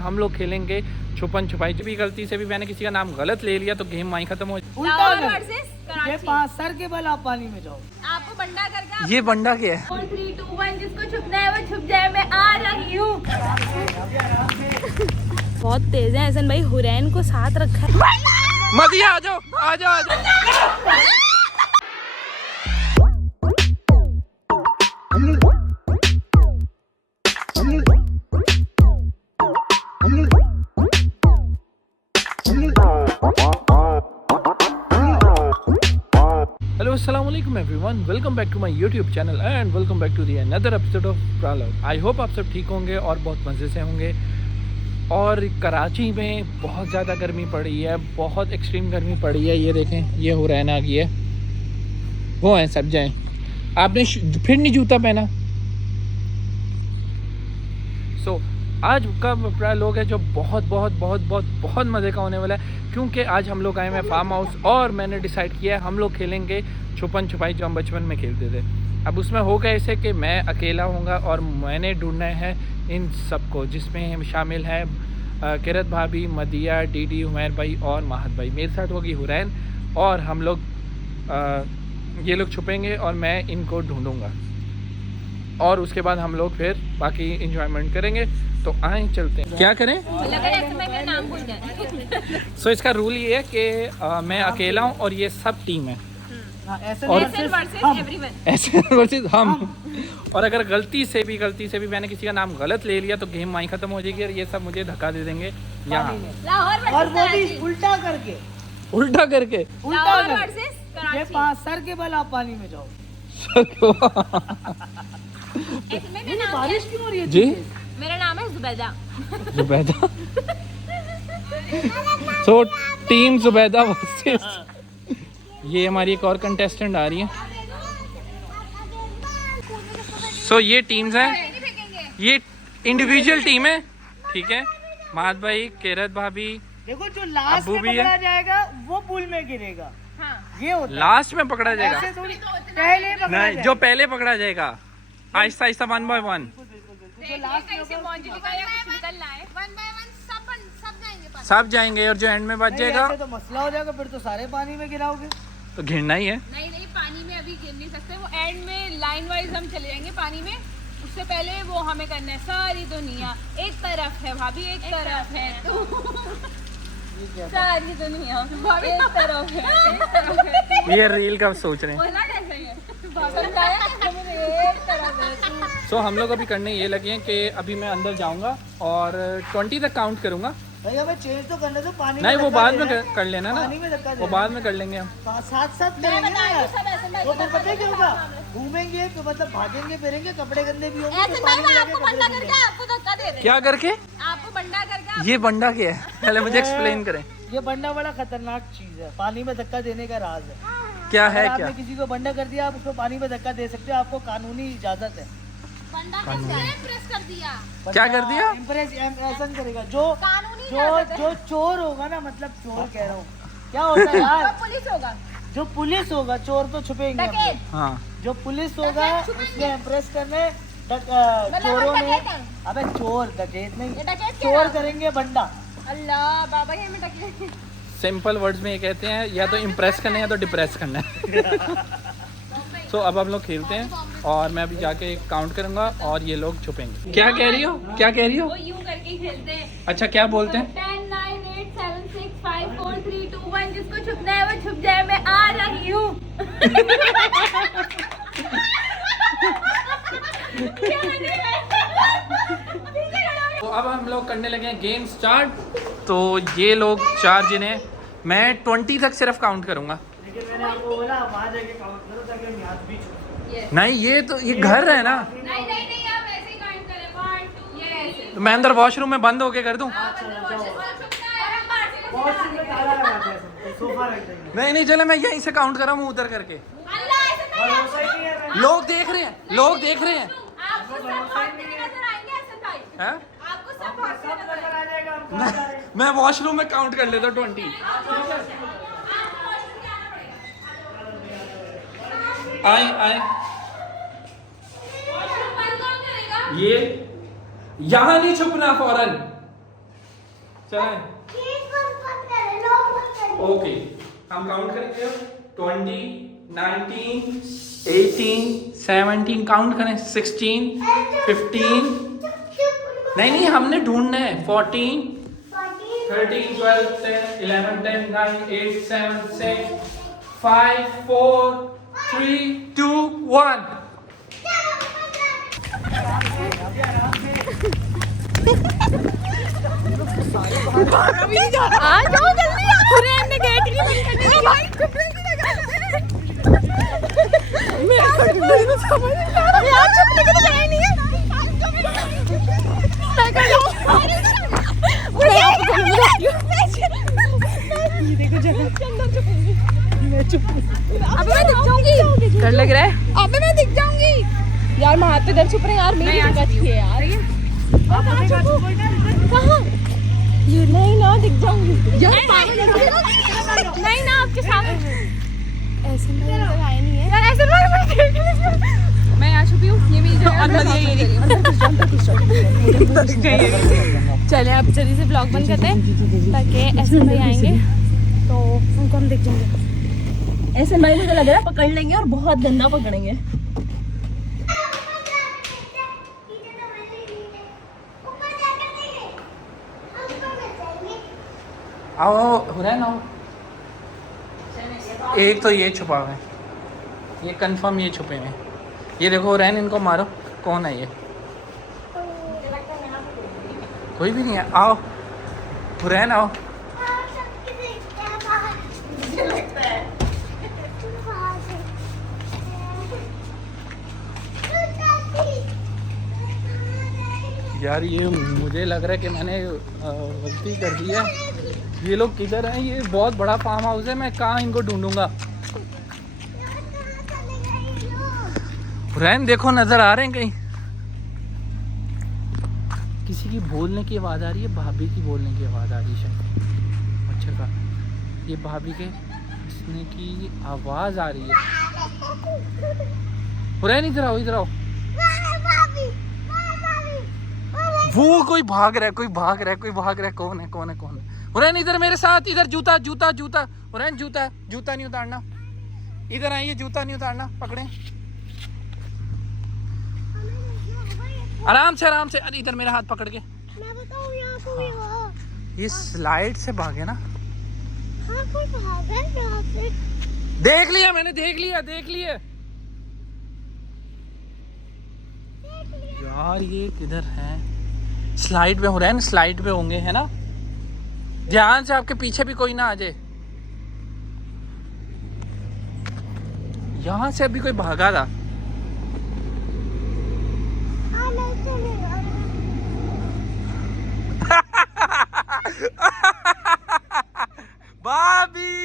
हम लोग खेलेंगे छुपन छुपाई। भी गलती से भी मैंने किसी का नाम गलत ले लिया तो गेम वहीं खत्म हो उल्टा ये पांच सर के बल आप पानी में जाओ। आपको बंडा करके ये बंडा क्या है? 4 3 2 1 जिसको छुपना है वो छुप जाए। मैं आ रही हूँ। बहुत तेज है ऐसन भाई, हुरैन को साथ रखा है। मदिया आ जाओ आ जाओ आ जाओ। हेलो अस्सलाम वालेकुम everyone, welcome back to my YouTube channel and welcome back to the another episode of prologue. I hope आप सब ठीक होंगे और बहुत मज़े से होंगे। और कराची में बहुत ज़्यादा गर्मी पड़ी है, बहुत एक्सट्रीम गर्मी पड़ी है। ये देखें, ये हुरैन आ गई है, वो हैं सब जाएं। आपने फिर नहीं जूता पहना। सो आज का प्रॉलग है जो बहुत बहुत बहुत बहुत बहुत मज़े का होने वाला है, क्योंकि आज हम लोग आए हैं फार्म हाउस और मैंने डिसाइड किया है हम लोग खेलेंगे छुपन छुपाई जो हम बचपन में खेलते थे। अब उसमें होगा ऐसे कि मैं अकेला हूँगा और मैंने ढूंढना है इन सबको, जिसमें शामिल है किरत भाभी, मदिया, डीडी, उमैर भाई और माहत भाई। मेरे साथ होगी हुरैन और हम लोग ये लोग छुपेंगे और मैं इनको ढूंढूंगा और उसके बाद हम लोग फिर बाकी इंजॉयमेंट करेंगे। तो आए चलते हैं। क्या करें? सो इसका रूल ये है कि मैं अकेला हूँ और ये सब टीम है और ऐसे वर्सेस हम। और अगर गलती से भी मैंने किसी का नाम गलत ले लिया तो गेम वहीं खत्म हो जाएगी और ये सब मुझे धक्का दे देंगे यहाँ। और वो भी उल्टा करके ये पांच सर के बल आप पानी में जाओ। बारिश क्यों हो रही है जी? मेरा नाम है Zubaida. Zubaida. So team Zubaida versus ये हमारी एक और कंटेस्टेंट आ रही है। सो ये टीम्स हैं, ये इंडिविजुअल टीम है, ठीक है। माहत भाई, किरत भाभी, देखो जो लास्ट में पकड़ा जाएगा वो पूल में गिरेगा। हाँ। ये होता लास्ट में पकड़ा जाएगा, ऐसे थोड़ी पहले पकड़ा नहीं जाएगा। जो पहले पकड़ा जाएगा आहिस्ता आहिस्ता 1 by 1 जो लास्ट में सब जाएंगे और जो एंड में बच जाएगा ऐसे तो मसला हो जाएगा, फिर तो सारे पानी में गिराओगे। तो घिरना ही है। नहीं पानी में अभी गिर नहीं सकते, वो एंड में लाइन वाइज हम चले जाएंगे पानी में। उससे पहले वो हमें करना है। सारी दुनिया एक तरफ है भाभी, एक तरफ है तू। सारी दुनिया भाभी एक तरफ है, एक तरफ है तू। ये रील का सोच रहे हैं। बोलना कैसे है? समझाया कैसे? मुझे एक तरफ है तू। सो हम लोग अभी करने ये लगे हैं कि अभी मैं अंदर जाऊंगा और 20 तक काउंट करूंगा। भाई हमें चेंज तो करने दो, पानी नहीं में वो धक्का बाद दे में रहा है। कर लेना ना, पानी में धक्का दे वो रहा है। बाद में कर लेंगे हम। साथ साथ करेंगे ना यार। वो फिर पता है क्या होगा, घूमेंगे तो मतलब भागेंगे फिरेंगे, कपड़े गंदे भी होंगे, फिर पानी में जाके आपको कपड़े बंदा धुलेंगे। करके आपको धक्का दे रहे। क्या करके? आपको बंदा करके ये बंडा क्या है? पहले मुझे एक्सप्लेन करें। ये बंडा बड़ा खतरनाक चीज है, पानी में धक्का देने का राज है। क्या है? अगर क्या आपने किसी को बंडा कर दिया, आप उसको पानी में धक्का दे सकते हो, आपको कानूनी इजाजत है। बंदा कैसे प्रेस कर दिया? क्या कर दिया? इम्प्रेस ऐसा करेगा जो कानूनी जो जो चोर होगा ना, मतलब चोर कह रहा हूँ, क्या होता है यार, पुलिस होगा, जो पुलिस होगा, चोर तो छुपेंगे अपने। डकैत। हाँ जो पुलिस होगा उसने इम्प्रेस करने मतलब चोरों हम ने, डकैत हैं। अबे चोर डकैत नहीं, ये डकैत कह चोर रहा। करेंगे बंडा। अल्लाह बाबा ये में डकैत। सिंपल वर्ड्स में ये कहते हैं या तो इम्प्रेस करना है या तो डिप्रेस करना है। सो अब हम लोग खेलते हैं और मैं अभी जाके काउंट करूंगा और ये लोग छुपेंगे। क्या कह रही हो? क्या कह रही हो? वो यूं करके खेलते हैं। अच्छा क्या बोलते हैं? 10 9 8 7 6 5 4 3 2 1 जिसको छुपना है वो छुप जाए। मैं आ रही हूँ। तो अब हम लोग करने लगे हैं गेम स्टार्ट। तो ये लोग 4 जिन्हें मैं 20 तक सिर्फ काउंट करूंगा। लेकिन मैंने आपको बोला वहाँ जाके काउंट करो ताकि हम याद भी छुपें। नहीं ये तो ये घर है ना, नहीं आप ऐसे ही काउंट करें। 1 2 ये ऐसे। तो मैं अंदर वॉशरूम में बंद होके कर दूं? वॉशरूम में ताला लगा दिया सबको, सोफा रख देंगे। नहीं चले मैं यहीं से काउंट कर रहा हूँ उधर करके। अल्लाह ऐसे नहीं। और वैसा ही है मैं। लोग देख रहे हैं, लोग देख रहे हैं। आपको सब बहुत नजर आएंगे ऐसे भाई। हैं? आपको सब बहुत सब नजर नजर आ जाएगा, हम कहाँ जा रहे हैं। मैं वॉशरूम में काउंट कर लेता हूँ 20। आए ये यहाँ नहीं छुपना फौरन, चलें ओके, हम काउंट करेंगे 20, 19, 18, 17 काउंट करें, 16, 15 नहीं हमने ढूंढना है 14, 13, 12, 10, 11, 10, 9, 8, 7, 6, 5, 4, 3, 2, 1 आ जाओ जल्दी, हुरैन ने गेट नहीं बंद करने दिया। भाई कपड़े की जगह मेरे को समझ नहीं आ रहा यार, चुपने की तो जगह नहीं है। ये देखो जगह के अंदर चुपूंगी मैं, चुप। अबे मैं दिख जाऊंगी, डर लग रहा है। अबे मैं दिख जाऊंगी यार, वहां पे इधर छुप रहे यार, मेरी जगह अच्छी है यार। कहाँ ये? नहीं ना दिख जाऊंगी यार, नहीं ना आपके सामने ऐसे में नजर आया नहीं है यार, ऐसे में मैं यहाँ छुपी हूँ, ये मेरी जगह है। चले आप जल्दी से ब्लॉग बंद करते हैं ताकि ऐसे भाई आएंगे तो उनको हम दिख जाएंगे। ऐसे भाई मुझे लग रहा है पकड़ लेंगे और बहुत गंदा पकड़ेंगे। आओ हुरैन आओ। एक तो ये छुपा हुआ है, ये कंफर्म ये छुपे हुए हैं। ये देखो हुरैन, इनको मारो। कौन है ये? कोई भी नहीं है। आओ हुरैन आओ। यार ये मुझे लग रहा है कि मैंने गलती कर दी है। ये लोग किधर हैं? ये बहुत बड़ा फार्म हाउस है, मैं कहाँ इनको ढूंढूंगा? हुरैन देखो, नजर आ रहे हैं कहीं? किसी की बोलने की आवाज़ आ रही है, भाभी की बोलने की आवाज़ आ रही है शायद। अच्छा का ये भाभी के हंसने की आवाज़ आ रही है। हुरैन इधर आओ, इधर आओ। वो कोई भाग रहा है, कोई भाग रहा है, कोई भाग रहा है। कौन है, कौन है, कौन है? हुरैन इधर मेरे साथ, इधर। जूता जूता जूता, हुरैन जूता, जूता नहीं उतारना। इधर आइए, जूता नहीं उतारना, पकड़े आराम से, आराम से। अरे इधर मेरा हाथ पकड़ के। मैं बताऊं यहाँ कोई हो? ये स्लाइड से भागे ना। हाँ कोई भागा है यहाँ से। देख लिया मैंने, देख लिया, देख लिया। यार ये किधर है? स्लाइड पे हो रहा है ना, स्लाइड पे होंगे, है ना? ध्यान से, आपके पीछे भी कोई ना आ जाए। यहाँ से अभी कोई भागा था। भाभी,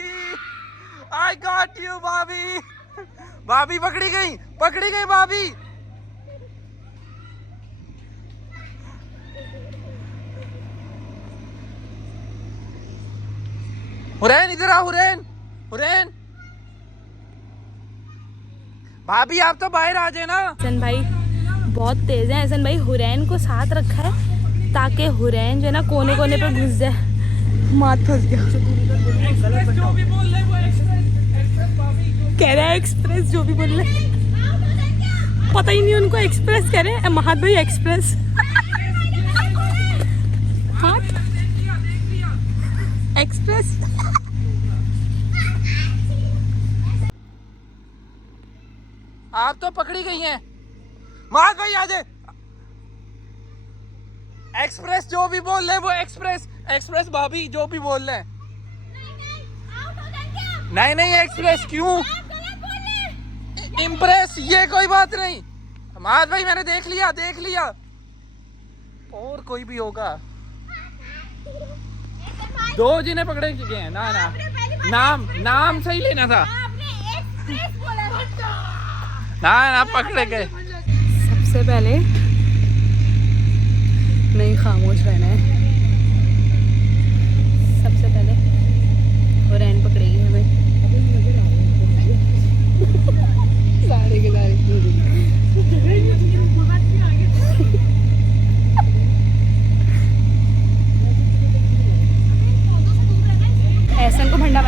I got you भाभी। भाभी पकड़ी गई, पकड़ी गई भाभी। हुरैन इधर आओ, हुरैन, हुरैन। भाभी आप तो बाहर आ जाए ना। एहसन भाई बहुत तेज है। एहसन भाई हुरैन को साथ रखा है ताकि हुरैन जो है ना कोने कोने पे घुस जाए। माथ फंस गया। जो भी बोल रहे वो एक्सप्रेस भाभी कह रहा है एक्सप्रेस, जो भी बोल रहे पता ही नहीं उनको। एक्सप्रेस कह रहे हैं, महात भाई एक्सप्रेस। हाथ एक्सप्रेस। आप तो पकड़ी गई हैं। मार भाई आ जाए। एक्सप्रेस जो भी बोल रहे वो एक्सप्रेस, एक्सप्रेस भाभी जो भी बोल रहे हैं। नहीं नहीं एक्सप्रेस क्यों? इम्प्रेस, ये कोई बात नहीं। मार भाई मैंने देख लिया, देख लिया। और कोई भी होगा। दो जिन्हें पकड़े गए हैं ना। ना नाम, नाम सही लेना था ना। ना पकड़े गए। सबसे पहले नहीं खामोश रहना है। सबसे पहले हुरैन पकड़ेगी हमें। सारे के सारे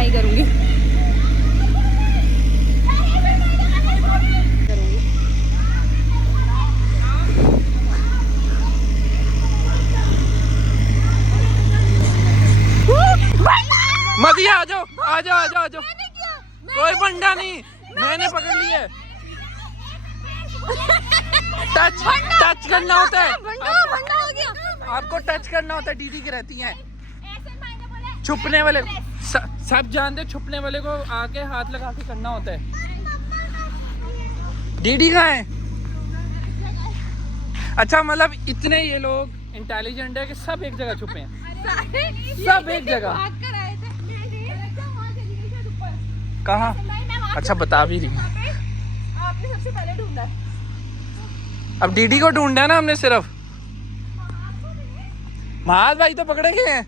ही करूँगी। मदिया आ जाओ आ जाओ आ जाओ आ जाओ, कोई बंडा नहीं, मैंने पकड़ लिया है। टच करना होता है, आपको टच करना होता है। दीदी की रहती हैं छुपने वाले, सब जानते, छुपने वाले को आके हाथ लगा के करना होता है। दीदी कहाँ है? अच्छा, मतलब इतने ये लोग इंटेलिजेंट है कि सब एक जगह छुपे हैं, सब एक जगह। कहाँ? अच्छा, बता भी रही है। आपने सबसे पहले ढूंढा है। अब डीडी को ढूंढा है ना हमने सिर्फ। महाज भाई तो पकड़े गए हैं।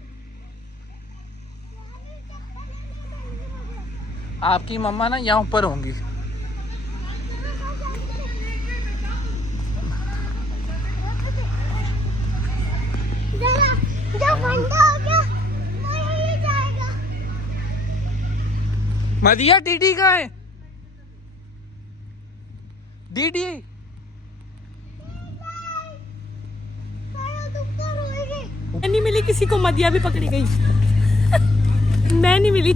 आपकी मम्मा ना यहाँ ऊपर होंगी। जो बंदा हो गया वो यही जाएगा। मदिया डीडी कहाँ है? डीडी मैं नहीं मिली किसी को, मदिया भी पकड़ी गई। मैं नहीं मिली।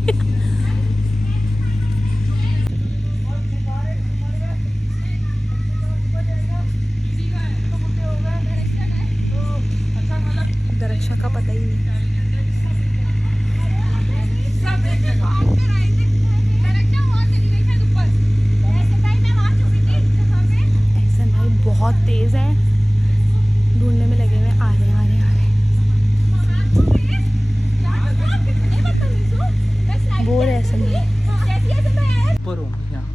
दरक्षा का पता ही नहीं। ऐसा भाई बहुत तेज है, ढूंढने में लगे हुए। आ रहे आ रहे आ रहे। बोल ऐसा नहीं। ऊपर होंगी यहाँ।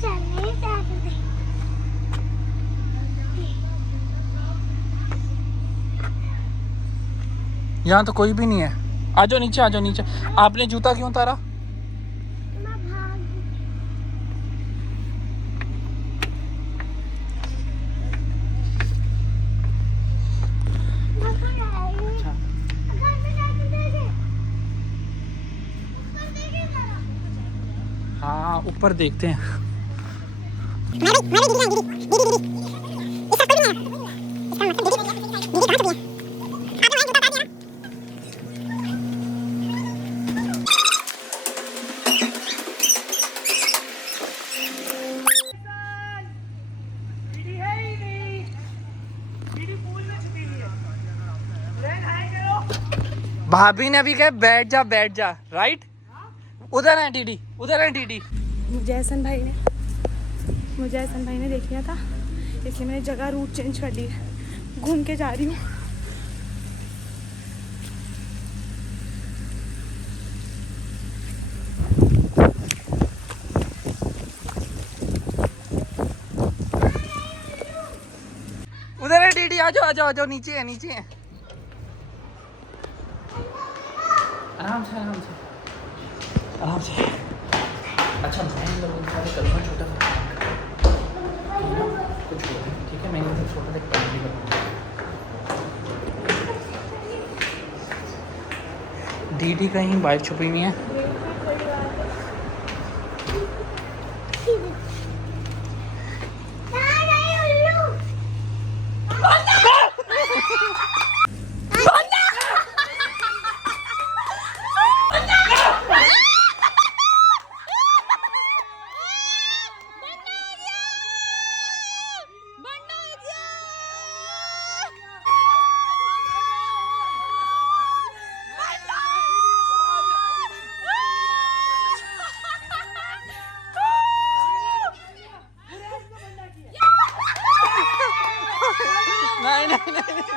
चलने जाते यहाँ तो कोई भी नहीं है। आ जाओ नीचे, आ जाओ नीचे। आपने जूता क्यों उतारा? मैं भाग अच्छा, हाँ ऊपर देखते हैं। भाभी ने अभी कहा बैठ जा राइट। उधर है डीडी, उधर है डीडी। मुझे एहसन भाई ने देख लिया था, इसलिए मैंने जगह रूट चेंज कर ली है। घूम के जा रही हूँ। उधर है डीडी, आ जाओ आ जाओ आ जाओ, नीचे है नीचे है। आराम से आराम से आराम से। अच्छा, मैं इन लोगों के साथ करूँगा छोटा सा कुछ हो, ठीक है? मैं इनसे छोटा सा काम भी करूँगा। डीडी कहीं बाइक छुपी हुई है। नहीं नहीं नहीं नहीं नहीं नहीं,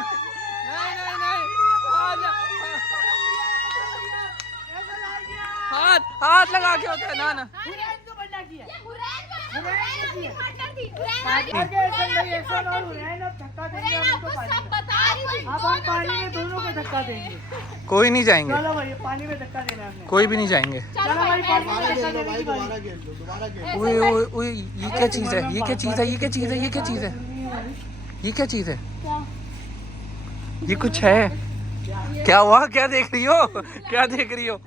हाथ हाथ लगा के होता है ना ना। पानी में दोनों को धक्का देंगे। कोई नहीं जाएंगे, चलो भाई पानी में धक्का देना हमने। कोई भी नहीं जाएंगे। चलो भाई पानी में धक्का देने की बारी। ओए ओए ओए, ये क्या चीज़ है? ये क्या चीज़ है? ये क्या चीज़ है? ये क्या चीज़ है? ये क्या चीज़ है? ये कुछ है। क्या हुआ? क्या देख रही हो? क्या देख रही हो?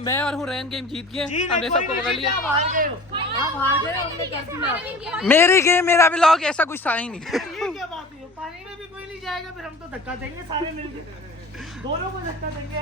मैं और हुरैन गेम जीत गए, हमने सबको पकड़ लिया। आप हार गए हो, आप हार गए हो, हमने कर दिया। मेरी गेम मेरा व्लॉग, ऐसा कुछ था ही नहीं। ये क्या बात हुई? पानी में भी कोई नहीं जाएगा, फिर हम तो धक्का देंगे सारे मिलके, दोनों को धक्का देंगे।